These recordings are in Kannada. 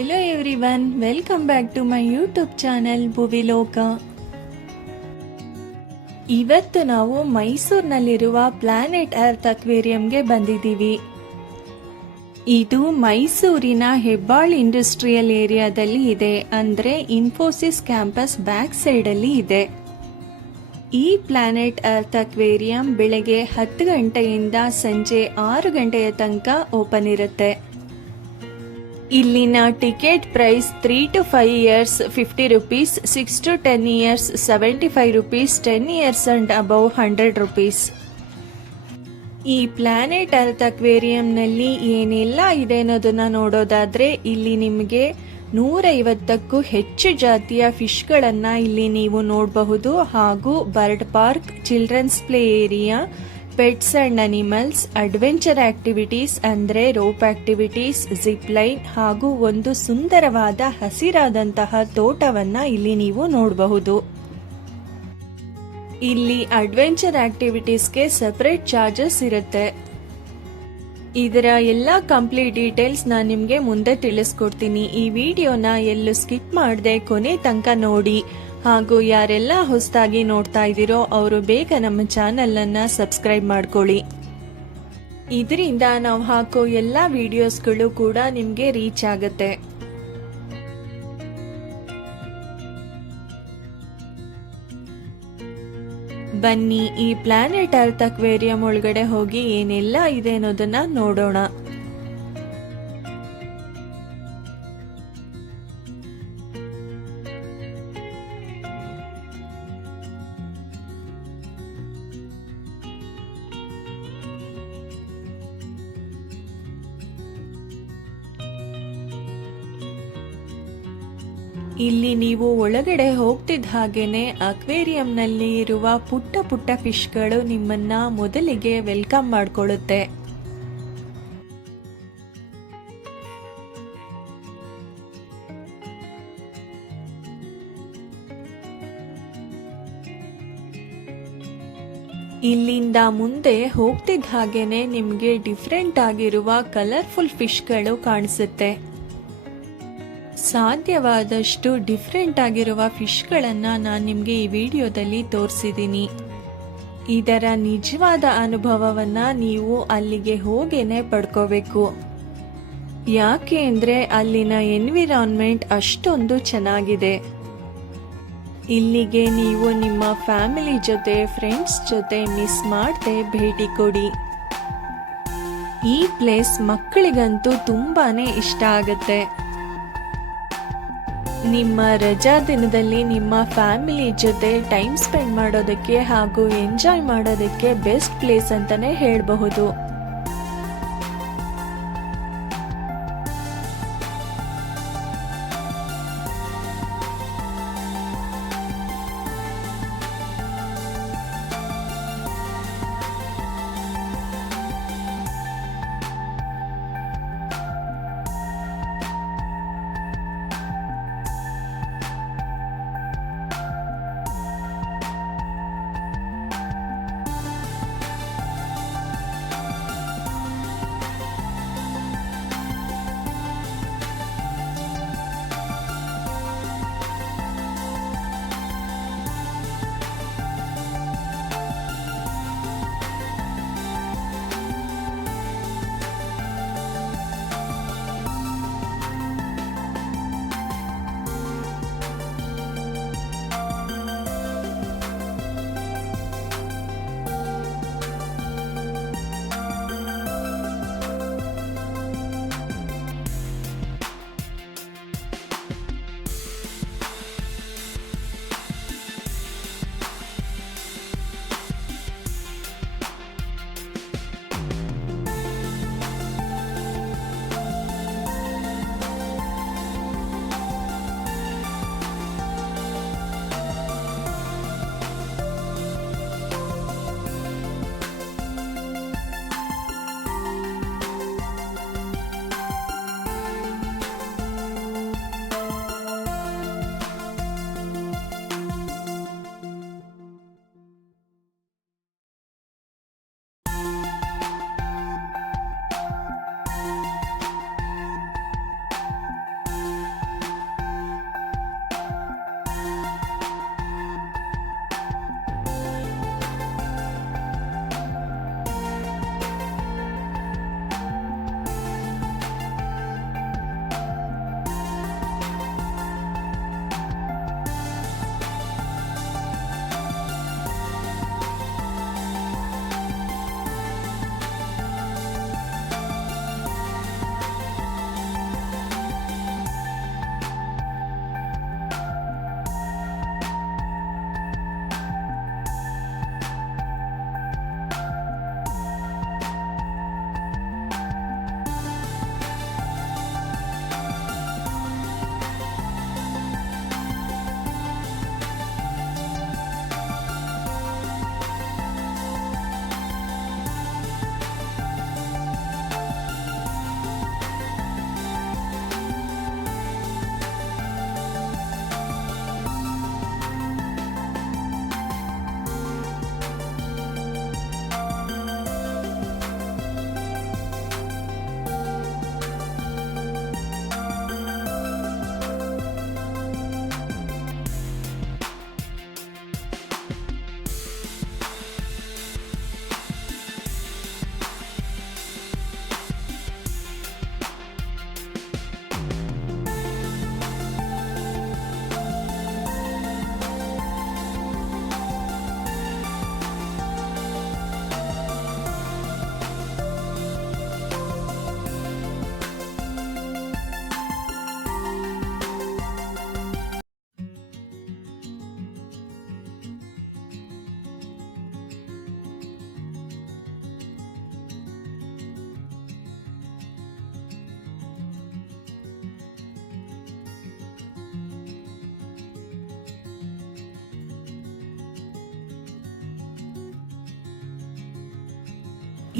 Hello everyone, welcome back to my YouTube channel bhuviloka. ಇವತ್ತು ನಾವು ಮೈಸೂರಿನಲ್ಲಿರುವ ಪ್ಲಾನೆಟ್ ಅರ್ತ್ ಅಕ್ವೇರಿಯಂಗೆ ಬಂದಿದ್ದೀವಿ. ಇದು ಮೈಸೂರಿನ ಹೆಬ್ಬಾಳ್ ಇಂಡಸ್ಟ್ರಿಯಲ್ ಏರಿಯಾದಲ್ಲಿ ಇದೆ, ಅಂದ್ರೆ ಇನ್ಫೋಸಿಸ್ ಕ್ಯಾಂಪಸ್ ಬ್ಯಾಕ್ ಸೈಡ್ ಅಲ್ಲಿ ಇದೆ. ಈ ಪ್ಲಾನೆಟ್ ಅರ್ತ್ ಅಕ್ವೇರಿಯಂ ಬೆಳಗ್ಗೆ 10 ಗಂಟೆಯಿಂದ ಸಂಜೆ 6 ಗಂಟೆಯ ತನಕ ಓಪನ್ ಇರುತ್ತೆ. ಇಲ್ಲಿನ ticket price 3 to 5 years 50 rupees, 6 to 10 years 75 rupees, 10 years and above 100 rupees. ಈ ಪ್ಲಾನೆಟ್ ಅರ್ತ್ ಅಕ್ವೇರಿಯಂನಲ್ಲಿ ಏನೆಲ್ಲ ಇದೆ ಅನ್ನೋದನ್ನ ನೋಡೋದಾದ್ರೆ ಇಲ್ಲಿ ನಿಮಗೆ 150ಕ್ಕೂ ಹೆಚ್ಚು ಜಾತಿಯ ಫಿಶ್ಗಳನ್ನ ಇಲ್ಲಿ ನೀವು ನೋಡಬಹುದು. ಹಾಗೂ bird park, children's play area, pets and animals, adventure activities ಅಂದ್ರೆ ರೋಪ್ ಆಕ್ಟಿವಿಟೀಸ್, ಜಿಪ್ ಲೈನ್ ಹಾಗೂ ಒಂದು ಸುಂದರವಾದ ಹಸಿರಾದಂತಹ ತೋಟವನ್ನ ಇಲ್ಲಿ ನೀವು ನೋಡಬಹುದು. ಇಲ್ಲಿ ಅಡ್ವೆಂಚರ್ ಆಕ್ಟಿವಿಟೀಸ್ಗೆ ಸಪರೇಟ್ ಚಾರ್ಜಸ್ ಇರುತ್ತೆ. ಇದರ ಎಲ್ಲ ಕಂಪ್ಲೀಟ್ ಡೀಟೇಲ್ಸ್ ನಾನು ನಿಮಗೆ ಮುಂದೆ ತಿಳಿಸ್ಕೊಡ್ತೀನಿ. ಈ ವಿಡಿಯೋನ ಎಲ್ಲೂ ಸ್ಕಿಪ್ ಮಾಡದೆ ಕೊನೆ ತನಕ ನೋಡಿ. ಹಾಗೂ ಯಾರೆಲ್ಲ ಹೊಸದಾಗಿ ನೋಡ್ತಾ ಇದ್ದೀರೋ ಅವರು ಬೇಗ ನಮ್ಮ ಚಾನೆಲ್ ಅನ್ನ ಸಬ್ಸ್ಕ್ರೈಬ್ ಮಾಡ್ಕೊಳ್ಳಿ. ಇದರಿಂದ ನಾವು ಹಾಕೋ ಎಲ್ಲ ವಿಡಿಯೋಸ್ಗಳು ಕೂಡ ನಿಮಗೆ ರೀಚ್ ಆಗುತ್ತೆ. ಬನ್ನಿ ಈ ಪ್ಲಾನೆಟ್ ಅರ್ತ್ ಅಕ್ವೇರಿಯಂ ಒಳಗಡೆ ಹೋಗಿ ಏನೆಲ್ಲ ಇದೆ ಅನ್ನೋದನ್ನ ನೋಡೋಣ. ಇಲ್ಲಿ ನೀವು ಒಳಗಡೆ ಹೋಗ್ತಿದ್ದ ಹಾಗೇನೆ ಅಕ್ವೇರಿಯಂನಲ್ಲಿ ಇರುವ ಪುಟ್ಟ ಪುಟ್ಟ ಫಿಶ್ಗಳು ನಿಮ್ಮನ್ನ ಮೊದಲಿಗೆ ವೆಲ್ಕಮ್ ಮಾಡ್ಕೊಳ್ಳುತ್ತೆ. ಇಲ್ಲಿಂದ ಮುಂದೆ ಹೋಗ್ತಿದ್ದ ಹಾಗೇನೆ ನಿಮ್ಗೆ ಡಿಫ್ರೆಂಟ್ ಆಗಿರುವ ಕಲರ್ಫುಲ್ ಫಿಶ್ಗಳು ಕಾಣಿಸುತ್ತೆ. ಸಾಧ್ಯವಾದಷ್ಟು ಡಿಫ್ರೆಂಟ್ ಆಗಿರುವ ಫಿಶ್ಗಳನ್ನ ನಾನು ನಿಮಗೆ ಈ ವಿಡಿಯೋದಲ್ಲಿ ತೋರಿಸಿದ್ದೀನಿ. ಇದರ ನಿಜವಾದ ಅನುಭವವನ್ನ ನೀವು ಅಲ್ಲಿಗೆ ಹೋಗೇನೆ ಪಡ್ಕೋಬೇಕು. ಯಾಕೆ ಅಂದ್ರೆ ಅಲ್ಲಿನ ಎನ್ವಿರಾನ್ಮೆಂಟ್ ಅಷ್ಟೊಂದು ಚೆನ್ನಾಗಿದೆ. ಇಲ್ಲಿಗೆ ನೀವು ನಿಮ್ಮ ಫ್ಯಾಮಿಲಿ ಜೊತೆ, ಫ್ರೆಂಡ್ಸ್ ಜೊತೆ ಮಿಸ್ ಮಾಡದೆ ಭೇಟಿ ಕೊಡಿ. ಈ ಪ್ಲೇಸ್ ಮಕ್ಕಳಿಗಂತೂ ತುಂಬಾನೇ ಇಷ್ಟ ಆಗುತ್ತೆ. ನಿಮ್ಮ ರಜಾ ದಿನದಲ್ಲಿ ನಿಮ್ಮ ಫ್ಯಾಮಿಲಿ ಜೊತೆ ಟೈಮ್ ಸ್ಪೆಂಡ್ ಮಾಡೋದಕ್ಕೆ ಹಾಗೂ ಎಂಜಾಯ್ ಮಾಡೋದಕ್ಕೆ ಬೆಸ್ಟ್ ಪ್ಲೇಸ್ ಅಂತಾನೆ ಹೇಳಬಹುದು.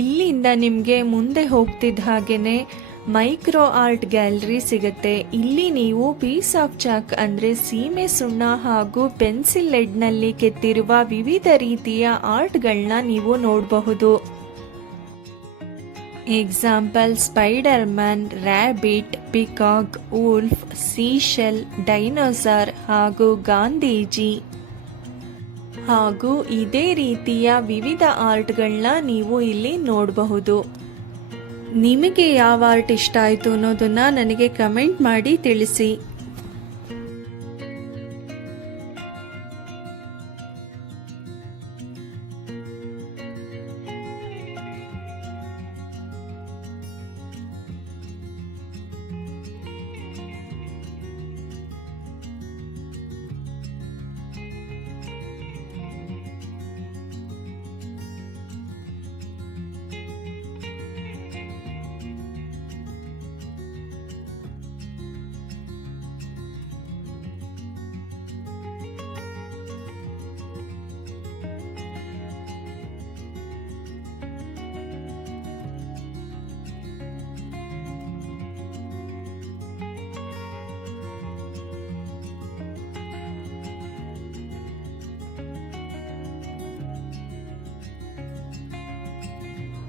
ಇಲ್ಲಿಂದ ನಿಮಗೆ ಮುಂದೆ ಹೋಗ್ತಿದ್ದ ಹಾಗೇನೆ ಮೈಕ್ರೋ ಆರ್ಟ್ ಗ್ಯಾಲರಿ ಸಿಗುತ್ತೆ. ಇಲ್ಲಿ ನೀವು ಪೀಸ್ ಆಫ್ ಚಾಕ್ ಅಂದರೆ ಸೀಮೆ ಸುಣ್ಣ ಹಾಗೂ ಪೆನ್ಸಿಲ್ ಲೆಡ್ನಲ್ಲಿ ಕೆತ್ತಿರುವ ವಿವಿಧ ರೀತಿಯ ಆರ್ಟ್ಗಳನ್ನ ನೀವು ನೋಡಬಹುದು. Example Spider Man, rabbit, peacock, wolf, seashell, dinosaur ಹಾಗೂ ಗಾಂಧೀಜಿ ಹಾಗೂ ಇದೇ ರೀತಿಯ ವಿವಿಧ ಆರ್ಟ್ಗಳನ್ನ ನೀವು ಇಲ್ಲಿ ನೋಡಬಹುದು. ನಿಮಗೆ ಯಾವ ಆರ್ಟ್ ಇಷ್ಟ ಆಯಿತು ಅನ್ನೋದನ್ನ ನನಗೆ ಕಮೆಂಟ್ ಮಾಡಿ ತಿಳಿಸಿ.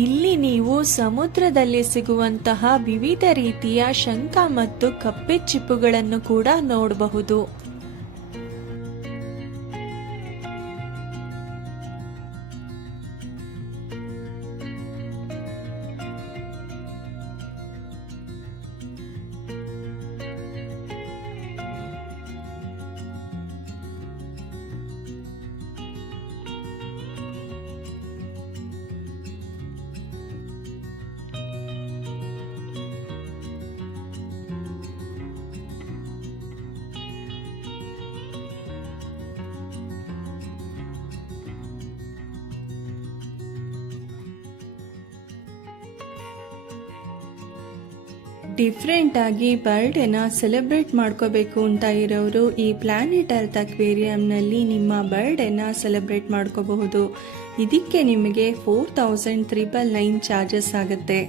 ಇಲ್ಲಿ ನೀವು ಸಮುದ್ರದಲ್ಲಿ ಸಿಗುವಂತಹ ವಿವಿಧ ರೀತಿಯ ಶಂಖ ಮತ್ತು ಕಪ್ಪೆ ಚಿಪ್ಪುಗಳನ್ನು ಕೂಡ ನೋಡಬಹುದು. ಡಿಫ್ರೆಂಟ್ ಆಗಿ ಬರ್ಡೇನ ಸೆಲೆಬ್ರೇಟ್ ಮಾಡ್ಕೋಬೇಕು ಅಂತ ಇರೋರು ಈ ಪ್ಲಾನೆಟ್ ಅರ್ತ್ ಅಕ್ವೇರಿಯಂನಲ್ಲಿ ನಿಮ್ಮ ಬರ್ಡೇನ ಸೆಲೆಬ್ರೇಟ್ ಮಾಡ್ಕೋಬಹುದು. ಇದಕ್ಕೆ ನಿಮಗೆ 4999 ಚಾರ್ಜಸ್ ಆಗುತ್ತೆ.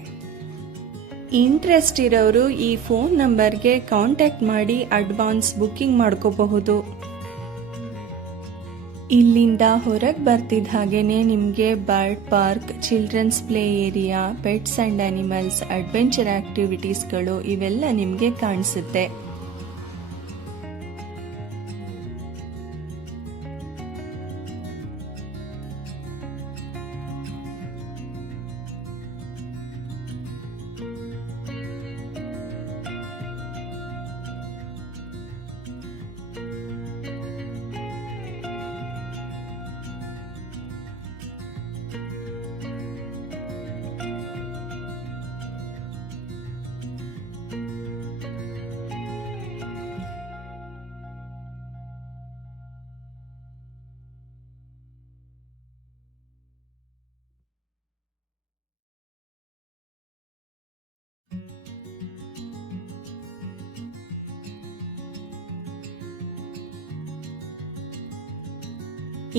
ಇಂಟ್ರೆಸ್ಟ್ ಇರೋರು ಈ ಫೋನ್ ನಂಬರ್ಗೆ ಕಾಂಟ್ಯಾಕ್ಟ್ ಮಾಡಿ ಅಡ್ವಾನ್ಸ್ ಬುಕ್ಕಿಂಗ್ ಮಾಡ್ಕೋಬಹುದು. ಇಲ್ಲಿಂದ ಹೊರಗೆ ಬರ್ತಿದ್ದ ಹಾಗೇನೆ ನಿಮಗೆ bird park, children's play area, pets and animals, adventure ಆಕ್ಟಿವಿಟೀಸ್ಗಳು ಇವೆಲ್ಲ ನಿಮಗೆ ಕಾಣಿಸುತ್ತೆ.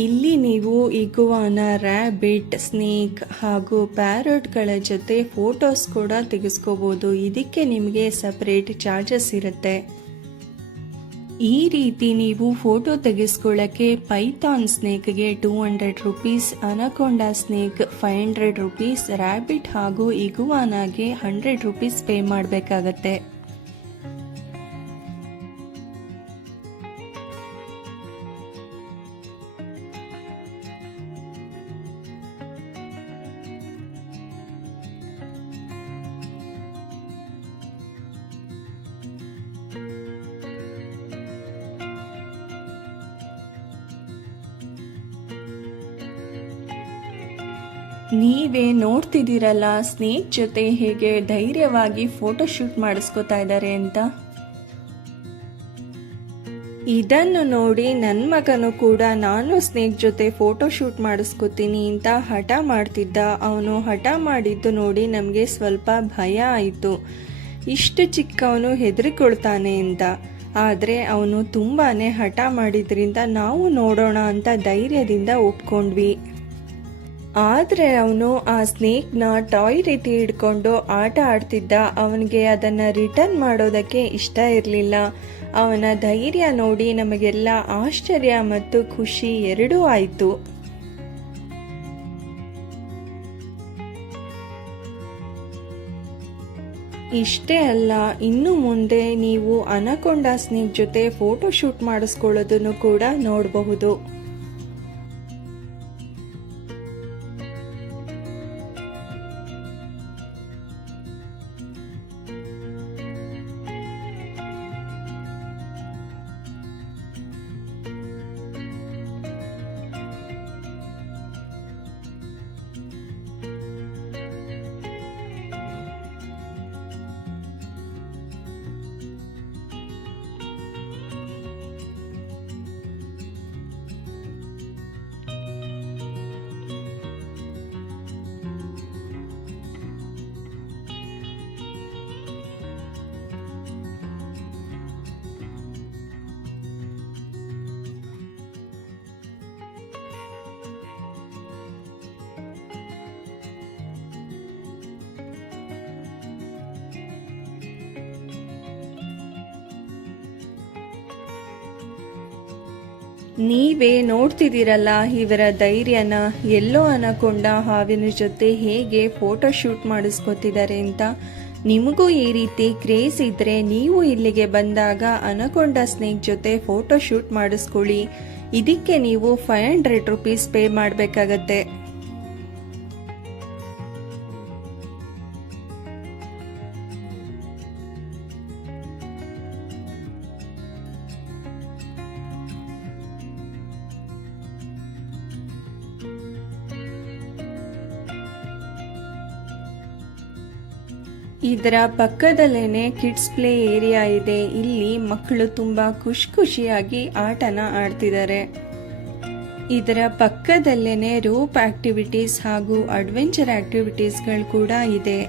ಇಲ್ಲಿ ನೀವು ಇಗುವಾನ, ರ್ಯಾಬಿಟ್, ಸ್ನೇಕ್ ಹಾಗೂ ಪ್ಯಾರಟ್ಗಳ ಜೊತೆ ಫೋಟೋಸ್ ಕೂಡ ತೆಗೆಸ್ಕೋಬೋದು. ಇದಕ್ಕೆ ನಿಮಗೆ ಸಪರೇಟ್ ಚಾರ್ಜಸ್ ಇರುತ್ತೆ. ಈ ರೀತಿ ನೀವು ಫೋಟೋ ತೆಗೆಸ್ಕೊಳ್ಳೋಕ್ಕೆ ಪೈಥಾನ್ ಸ್ನೇಕ್ಗೆ 200 rupees, anaconda snake 500 rupees, rabbit ಹಾಗೂ ಇಗುವಾನಾಗೆ 100 ರುಪೀಸ್ ಪೇ ಮಾಡಬೇಕಾಗತ್ತೆ. ನೀವೇ ನೋಡ್ತಿದ್ದೀರಲ್ಲ ಸ್ನೇಕ್ ಜೊತೆ ಹೇಗೆ ಧೈರ್ಯವಾಗಿ ಫೋಟೋಶೂಟ್ ಮಾಡಿಸ್ಕೋತಾ ಇದ್ದಾರೆ ಅಂತ. ಇದನ್ನು ನೋಡಿ ನನ್ನ ಮಗನು ಕೂಡ ನಾನು ಸ್ನೇಕ್ ಜೊತೆ ಫೋಟೋಶೂಟ್ ಮಾಡಿಸ್ಕೋತೀನಿ ಅಂತ ಹಠ ಮಾಡ್ತಿದ್ದ. ಅವನು ಹಠ ಮಾಡಿದ್ದು ನೋಡಿ ನಮಗೆ ಸ್ವಲ್ಪ ಭಯ ಆಯಿತು, ಇಷ್ಟು ಚಿಕ್ಕವನು ಹೆದರಿಕೊಳ್ತಾನೆ ಅಂತ. ಆದರೆ ಅವನು ತುಂಬಾ ಹಠ ಮಾಡಿದ್ರಿಂದ ನಾವು ನೋಡೋಣ ಅಂತ ಧೈರ್ಯದಿಂದ ಒಪ್ಕೊಂಡ್ವಿ. ಆದರೆ ಅವನು ಆ ಸ್ನೇಕ್ನ ಟಾಯ್ ರೀತಿ ಹಿಡ್ಕೊಂಡು ಆಟ ಆಡ್ತಿದ್ದ. ಅವನಿಗೆ ಅದನ್ನು ರಿಟರ್ನ್ ಮಾಡೋದಕ್ಕೆ ಇಷ್ಟ ಇರಲಿಲ್ಲ. ಅವನ ಧೈರ್ಯ ನೋಡಿ ನಮಗೆಲ್ಲ ಆಶ್ಚರ್ಯ ಮತ್ತು ಖುಷಿ ಎರಡೂ ಆಯಿತು. ಇಷ್ಟೇ ಅಲ್ಲ, ಇನ್ನು ಮುಂದೆ ನೀವು ಅನಕೊಂಡಾ ಸ್ನೇಕ್ ಜೊತೆ ಫೋಟೋ ಶೂಟ್ ಮಾಡಿಸ್ಕೊಳ್ಳೋದನ್ನು ಕೂಡ ನೋಡಬಹುದು. ನೀವೇ ನೋಡ್ತಿದ್ದೀರಲ್ಲ ಇವರ ಧೈರ್ಯನ. ಎಲ್ಲೋ ಅನಕೊಂಡ ಹಾವಿನ ಜೊತೆ ಹೇಗೆ ಫೋಟೋ ಶೂಟ್ ಮಾಡಿಸ್ಕೊತಿದ್ದಾರೆ ಅಂತ. ನಿಮಗೂ ಈ ರೀತಿ ಕ್ರೇಜ್ ಇದ್ರೆ ನೀವು ಇಲ್ಲಿಗೆ ಬಂದಾಗ ಅನಕೊಂಡ ಸ್ನೇಕ್ ಜೊತೆ ಫೋಟೋ ಶೂಟ್ ಮಾಡಿಸ್ಕೊಳ್ಳಿ. ಇದಕ್ಕೆ ನೀವು 500 ರೂಪೀಸ್ ಪೇ ಮಾಡಬೇಕಾಗತ್ತೆ. ಇದರ ಪಕ್ಕದಲ್ಲೇನೆ ಕಿಡ್ಸ್ ಪ್ಲೇ ಏರಿಯಾ ಇದೆ. ಇಲ್ಲಿ ಮಕ್ಕಳು ತುಂಬಾ ಖುಷಿಯಾಗಿ ಆಟನ ಆಡ್ತಿದ್ದಾರೆ. ಇದರ ಪಕ್ಕದಲ್ಲೇನೆ ರೋಪ್ ಆಕ್ಟಿವಿಟೀಸ್ ಹಾಗೂ ಅಡ್ವೆಂಚರ್ ಆಕ್ಟಿವಿಟೀಸ್ಗಳು ಕೂಡ ಇದೆ.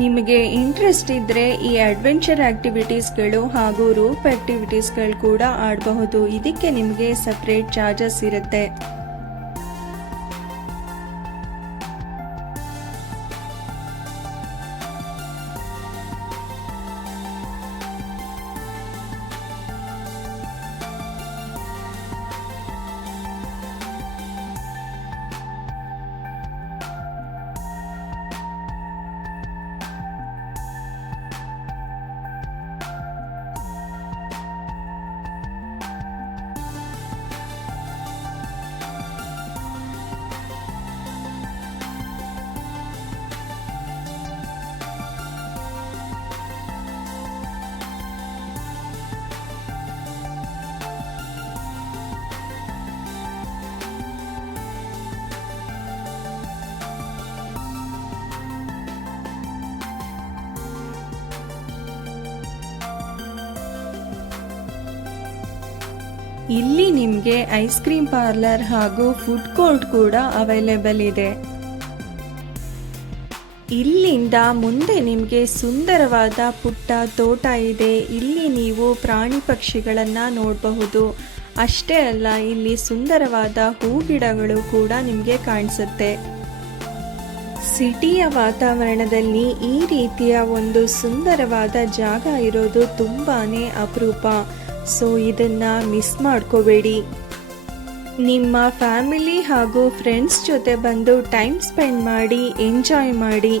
ನಿಮಗೆ ಇಂಟ್ರೆಸ್ಟ್ ಇದ್ದರೆ ಈ ಅಡ್ವೆಂಚರ್ ಆಕ್ಟಿವಿಟೀಸ್ಗಳು ಹಾಗೂ ರೋಪ್ ಆಕ್ಟಿವಿಟೀಸ್ಗಳು ಕೂಡ ಆಡಬಹುದು. ಇದಕ್ಕೆ ನಿಮಗೆ ಸಪ್ರೇಟ್ ಚಾರ್ಜಸ್ ಇರುತ್ತೆ. ಇಲ್ಲಿ ನಿಮಗೆ ಐಸ್ ಕ್ರೀಮ್ ಪಾರ್ಲರ್ ಹಾಗೂ ಫುಡ್ ಕೋರ್ಟ್ ಕೂಡ ಅವೈಲೇಬಲ್ ಇದೆ. ಇಲ್ಲಿಂದ ಮುಂದೆ ನಿಮಗೆ ಸುಂದರವಾದ ಪುಟ್ಟ ತೋಟ ಇದೆ. ಇಲ್ಲಿ ನೀವು ಪ್ರಾಣಿ ಪಕ್ಷಿಗಳನ್ನು ನೋಡಬಹುದು. ಅಷ್ಟೇ ಅಲ್ಲ, ಇಲ್ಲಿ ಸುಂದರವಾದ ಹೂಗಿಡಗಳು ಕೂಡ ನಿಮಗೆ ಕಾಣಿಸುತ್ತೆ. ಸಿಟಿಯ ವಾತಾವರಣದಲ್ಲಿ ಈ ರೀತಿಯ ಒಂದು ಸುಂದರವಾದ ಜಾಗ ಇರೋದು ತುಂಬಾನೇ ಅಪರೂಪ. ಸೊ ಇದನ್ನ ಮಿಸ್ ಮಾಡ್ಕೋಬೇಡಿ. ನಿಮ್ಮ ಫ್ಯಾಮಿಲಿ ಹಾಗೂ ಫ್ರೆಂಡ್ಸ್ ಜೊತೆ ಬಂದು ಟೈಮ್ ಸ್ಪೆಂಡ್ ಮಾಡಿ ಎಂಜಾಯ್ ಮಾಡಿ.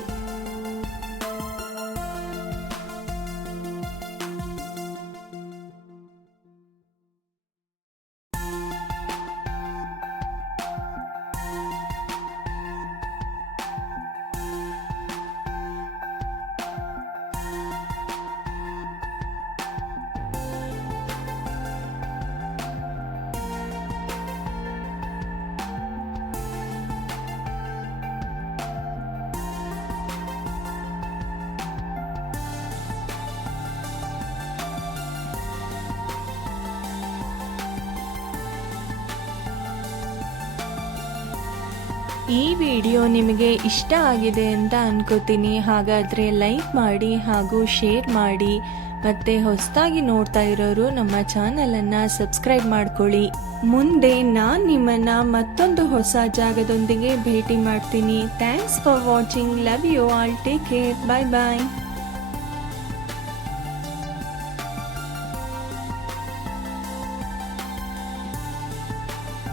ಈ ವಿಡಿಯೋ ನಿಮಗೆ ಇಷ್ಟ ಆಗಿದೆ ಅಂತ ಅನ್ಕೋತೀನಿ. ಹಾಗಾದರೆ ಲೈಕ್ ಮಾಡಿ ಹಾಗೂ ಶೇರ್ ಮಾಡಿ. ಮತ್ತೆ ಹೊಸದಾಗಿ ನೋಡ್ತಾ ಇರೋರು ನಮ್ಮ ಚಾನಲನ್ನು ಸಬ್ಸ್ಕ್ರೈಬ್ ಮಾಡ್ಕೊಳ್ಳಿ. ಮುಂದೆ ನಾನು ನಿಮ್ಮನ್ನ ಮತ್ತೊಂದು ಹೊಸ ಜಾಗದೊಂದಿಗೆ ಭೇಟಿ ಮಾಡ್ತೀನಿ. Thanks for watching. Love you all. Take care. Bye bye.